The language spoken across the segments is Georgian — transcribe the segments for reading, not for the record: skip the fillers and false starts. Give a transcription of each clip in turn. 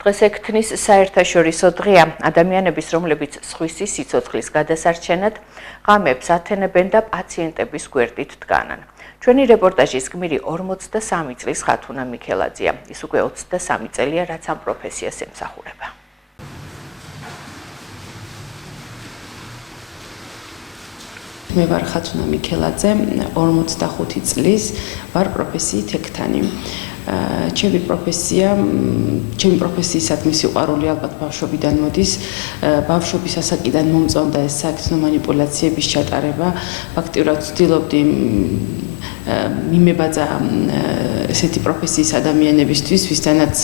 დღეს ექთნის საერთაშორისო დღეა. ადამიანების, რომლებიც სხვისი სიცოცხლის გადასარჩენად ღამებს ათენებენ და პაციენტების გვერდით დგანან. ჩვენი რეპორტაჟის გმირი 43 წლის ხათუნა მიქელაძეა. ის უკვე 23 წელია, რაც ამ პროფესიას ემსახურება. მე ვარ ხათუნა მიქელაძე, 45 წლის, ვარ პროფესიით ექთანი. ჩემი პროფესიისადმი სიყვარული ალბათ ბავშვობიდან მოდის. ბავშვობის ასაკიდან მომწონდა ეს საექთნო მანიპულაციების ჩატარება. ფაქტიურად ვცდილობდი მიმებაძა ესეთი პროფესიის ადამიანებისთვის, ვისთანაც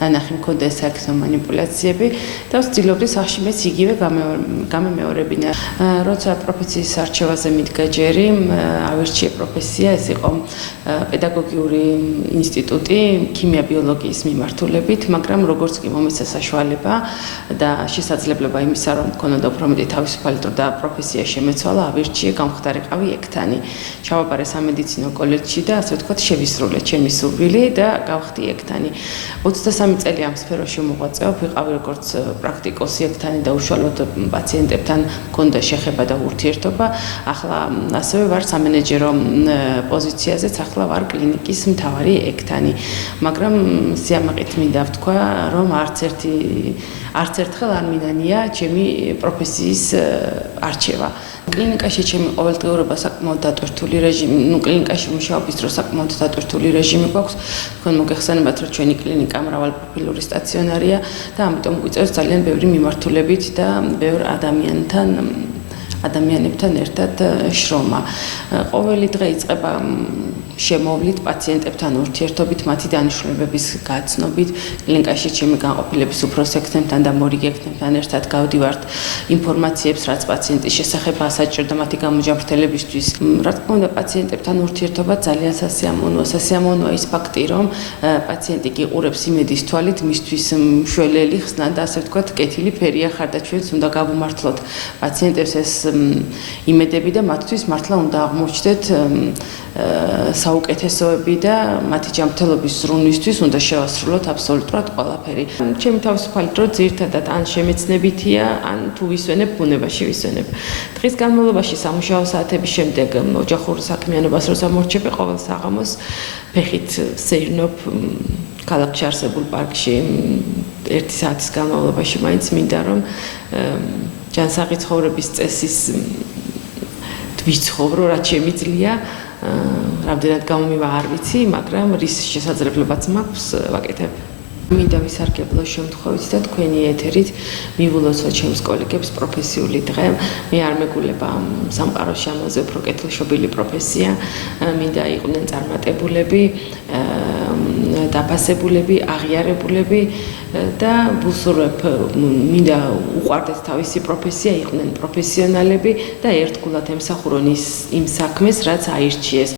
ნანახი მქონდა ეს საექთნო მანიპულაციები და ვცდილობდი სახში მეც იგივე გამემეორებინა. როცა პროფესიის არჩევაზე მიდგა ჯერი, ავირჩიე პროფესია, ეს იყო პედაგოგიური ინსტიტუტი ქიმია-ბიოლოგიის მიმართულებით, მაგრამ როგორც კი მომეცა საშუალება და შესაძლებლობა იმისა, რომ მქონოდა უფრო მეტი თავისუფალი დრო და პროფესია შემეცვალა, ავირჩიე გამხდარიყავი ექთანი. ჩავაბარე სამედიცინო კოლეჯში და ასე ვთქვათ, შევისრულე ჩემი სურვილი და გავხდი ექთანი. 23 წელი ამ სფეროში მოღვაწეობ, ვიყავი როგორც პრაქტიკოსი ექთანი და უშუალოდ პაციენტებთან მქონდა შეხება და ურთიერთობა. ახლა ასევე ვარ სამენეჯერო პოზიციაზეც, ახლა ვარ კლინიკის მთავარი ექთანი. მაგრამ სიამაყით მინდა ვთქვა, რომ არც ერთხელ არ მინანია ჩემი პროფესიის არჩევა. კლინიკაში ჩემი ყოველდღიურობა საკმაოდ დატვირთული რეჟიმი, კლინიკაში მუშაობის დროს საკმაოდ დატვირთული რეჟიმი გვაქვს. თქვენ მოგეხსენებათ, რომ ჩვენი კლინიკა მრავალპროფილური სტაციონარია და ამიტომ გვიწევს ძალიან ბევრი მიმართულებით და ბევრ ადამიანებთან ერთად შრომა. ყოველი დღე იწყება შემოვლით პაციენტებთან ურთიერთობით, მათი დანიშნულებების გაცნობით. კლინიკაში ჩემი განყოფილების უფროს ექთნებთან და მორიგი ექთნებთან ერთად გავდივართ ინფორმაციებს, რაც პაციენტის შესახებაა საჭირო მათი გამოჯანმრთელებისთვის. რა თქმა უნდა, პაციენტებთან ურთიერთობა ძალიან სასიამოვნოა. სასიამოვნოა ის ფაქტი, რომ პაციენტი გიყურებს იმედის თვალით, მისთვის მშველელი ხსნა და ასე ვთქვათ, კეთილი ფერია ხარ და ჩვენც უნდა გავუმართლოთ პაციენტებს ეს იმედები და მათთვის მართლა უნდა აღმოჩნდეთ საუკეთესოები და მათი ჯანმრთელობის ზრუნვისთვის უნდა შევასრულოთ აბსოლუტურად ყველაფერი. ჩემი თავისუფალი დრო ძირითადად ან შემეცნებითია, ან თუ ვისვენებ ბუნებაში ვისვენებ. დღის განმავლობაში სამუშაო საათების შემდეგ ოჯახურ საქმიანობას როცა მორჩები ყოველ საღამოს ფეხით სეირნობ ქალაქში არსებულ პარკში 1 საათის განმავლობაში მაინც მინდა რომ ჯანსაღი ცხოვრების წესის ვიცხოვრო, რაც შემიძლია. რამდენად გამომივა არ ვიცი, მაგრამ რის შესაძლებლებაც მაქვს ვაკეთებ. მინდა ვისარგებლო შემთხვევით და თქვენი ეთერით მივულოცო ჩემს კოლეგებს პროფესიული დღე. მე არ მეგულება სამყაროში ამაზე უფრო კეთილშობილი პროფესია. მინდა იყვნენ წარმატებულები, დაფასებულები, აღიარებულები და ვუსურვებ, მინდა უყვარდეთ თავისი პროფესია, იყვნენ პროფესიონალები და ერთგულად ემსახურონ იმ საქმეს, რაც აირჩიეს.